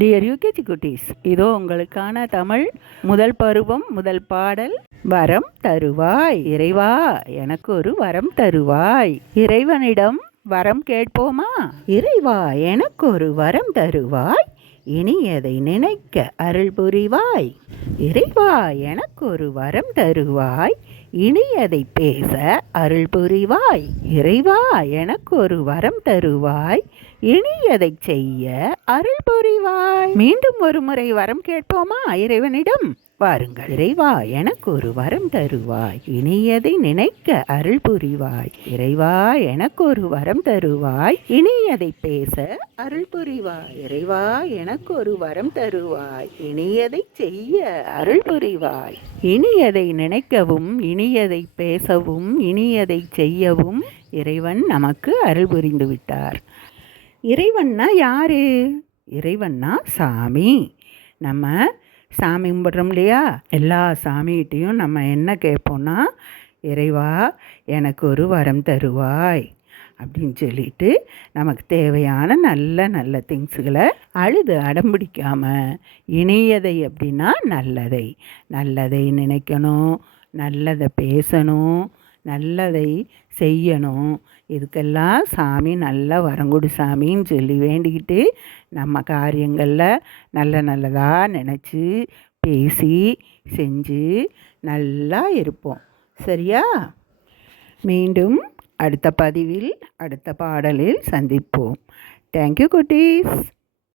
Dear UKG குட்டீஸ், இதோ உங்களுக்கான தமிழ் முதல் பருவம் முதல் பாடல். வரம் தருவாய் இறைவா, எனக்கு ஒரு வரம் தருவாய். இறைவனிடம் வரம் கேட்போமா? இறைவா, எனக்கு ஒரு வரம் தருவாய், இனியதை நினைக்க அருள் புரிவாய். இறைவா, எனக்கு ஒரு வரம் தருவாய், இனியதை பேச அருள் புரிவாய். இறைவா, எனக்கு ஒரு வரம் தருவாய், இனியதை செய்ய அருள் புரிவாய். மீண்டும் ஒரு முறை வரம் கேட்போமா இறைவனிடம்? வாருங்கள். இறைவா, எனக்கு ஒரு வரம் தருவாய், இனியதை நினைக்க அருள் புரிவாய். இறைவா, எனக்கு ஒரு வரம் தருவாய், இனியதை பேச அருள் புரிவாய். இறைவா, எனக்கு ஒரு வரம் தருவாய், இனியதை செய்ய அருள் புரிவாய். இனியதை நினைக்கவும், இனியதை பேசவும், இனியதை செய்யவும் இறைவன் நமக்கு அருள் புரிந்து விட்டார். இறைவன்னா யாரு? இறைவன்னா சாமி. நம்ம சாமி கும்பிட்றோம் இல்லையா? எல்லா சாமிகிட்டையும் நம்ம என்ன கேட்போம்னா, இறைவா, எனக்கு ஒரு வரம் தருவாய் அப்படின்னு சொல்லிட்டு நமக்கு தேவையான நல்ல நல்ல திங்ஸுகளை அழுது அடம்பிடிக்காமல், இனியதை அப்படின்னா நல்லதை நல்லதை நினைக்கணும், நல்லதை பேசணும், நல்லதை செய்யணும். இதுக்கெல்லாம் சாமி நல்லா வரங்குடு சாமின்னு சொல்லி வேண்டிக்கிட்டு நம்ம காரியங்களில் நல்ல நல்லதாக நினச்சி பேசி செஞ்சு நல்லா இருப்போம். சரியா? மீண்டும் அடுத்த பதிவில் அடுத்த பாடலில் சந்திப்போம். தேங்க்யூ குட்டீஸ்.